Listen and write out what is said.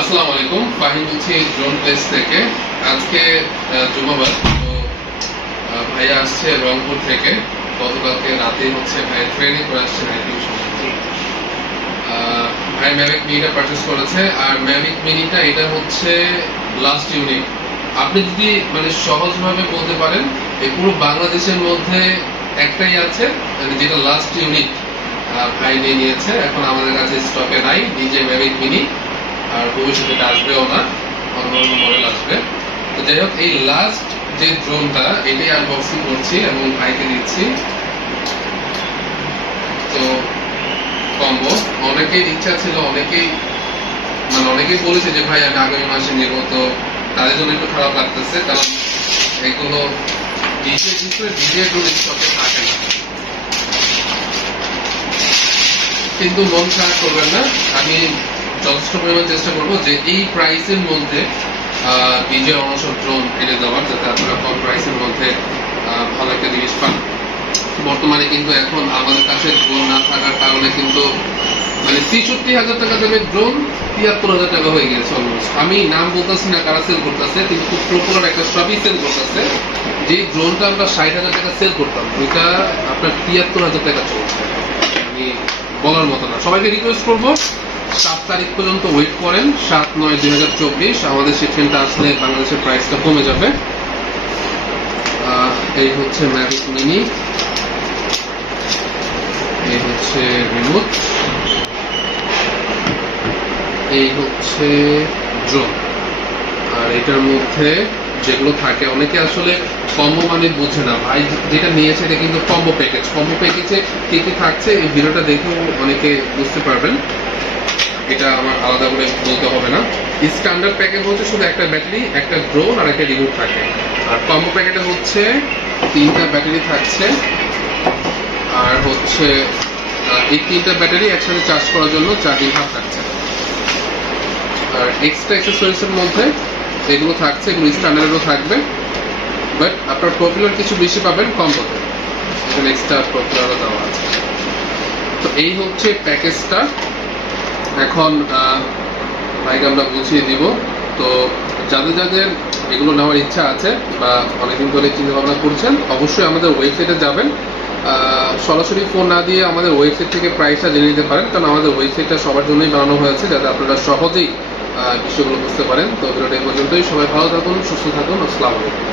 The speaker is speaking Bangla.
আসসালামু আলাইকুম, ফাহিম বলছি ড্রোন প্লেস থেকে। আজকে জুমাবার, তো ভাইয়া আসছে রংপুর থেকে। গতকালকে রাতে হচ্ছে ভাই ট্রেনিং করে আসছে ভাই টিউশন। ভাই ম্যাভিক মিনিটা পারচেস করেছে, আর ম্যাভিক মিনিটা এটা হচ্ছে লাস্ট ইউনিট। আপনি যদি মানে সহজভাবে বলতে পারেন, এই পুরো বাংলাদেশের মধ্যে একটাই আছে, মানে যেটা লাস্ট ইউনিট ভাই নিয়ে নিয়েছে। এখন আমাদের কাছে স্টকে নাই ডিজে ম্যাভিক মিনি, আর ভবিষ্যতে আসবেও না, অন্য অন্য মডেল আসবে। তো যাই হোক, এই লাস্ট যে ড্রোনটা এটাই আনবক্সিং করছি এবং ভাইকে দিচ্ছি। তো কম্বো অনেকের ইচ্ছা ছিল, অনেকেই বলেছে যে ভাই আমি আগামী মাসে নেব। তো তাদের জন্য একটু খারাপ লাগতেছে, কারণ এগুলো ডিজে ড্রোন স্টকে থাকে না। কিন্তু মন খারাপ করবেন না, আমি যথেষ্ট পরিমাণ চেষ্টা করবো যে এই প্রাইসের মধ্যে ডিজে অনসব ড্রোন এনে দেওয়ার, যাতে আপনারা কম প্রাইসের মধ্যে ভালো একটা জিনিস পান। বর্তমানে কিন্তু এখন আমাদের কাছে ড্রোন না থাকার কারণে কিন্তু মানে 63,000 টাকা দামের ড্রোন 73,000 টাকা হয়ে গেছে অলমোস্ট। আমি নাম বলতেছি না কারা সেল করতেছে, কিন্তু খুব পপুলার একটা সবই সেল করতেছে। যে ড্রোনটা আমরা 60,000 টাকা সেল করতাম, ওইটা আপনার 73,000 টাকা চলছে। আমি বলার মতো না। সবাইকে রিকোয়েস্ট করবো 7 তারিখ পর্যন্ত ওয়েট করেন। 7/9/2024 আমাদের শিপমেন্টটা আসলে বাংলাদেশের প্রাইসটা কমে যাবে। এই হচ্ছে ম্যাভিক মিনি, এই হচ্ছে রিমোট, এই হচ্ছে ড্রোন। আর এটার মধ্যে যেগুলো থাকে, অনেকে আসলে কম্বো মানে বুঝে না। ভাই যেটা নিয়েছে এটা কিন্তু কম্বো প্যাকেজ। কম্বো প্যাকেজে কি কি থাকছে এই ভিডিওটা দেখেও অনেকে বুঝতে পারবেন, এটা আমার আলাদা করে বলতে হবে না। স্ট্যান্ডার্ড প্যাকেজ হচ্ছে শুধু একটা ব্যাটারি, একটা ড্রোন আর একটা রিমোট থাকে। আর কম্বো প্যাকেটে হচ্ছে 3টা ব্যাটারি থাকছে, আর হচ্ছে এই 3টা ব্যাটারি একসাথে চার্জ করার জন্য চার্জিং হাব থাকছে। আর এক্সট্রা অ্যাক্সেসরিজের মধ্যে এগুলো থাকছে, এগুলো স্ট্যান্ডার্ডও থাকবে, বাট আপনার পপুলার কিছু বেশি পাবেন কম্বোতে, এখানে এক্সট্রা পপুলারও দেওয়া আছে। তো এই হচ্ছে প্যাকেজটা। এখন ভাইকে আমরা বুঝিয়ে দিব। তো যাদের যাদের এগুলো নেওয়ার ইচ্ছা আছে বা অনেকদিন ধরে চিন্তা ভাবনা করছেন, অবশ্যই আমাদের ওয়েবসাইটে যাবেন। সরাসরি ফোন না দিয়ে আমাদের ওয়েবসাইট থেকে প্রাইসটা জেনে নিতে পারেন, কারণ আমাদের ওয়েবসাইটটা সবার জন্যই বানানো হয়েছে, যাতে আপনারা সহজেই বিষয়গুলো বুঝতে পারেন। তো ভিডিওটা এই পর্যন্তই। সবাই ভালো থাকুন, সুস্থ থাকুন। আসসালামু আলাইকুম।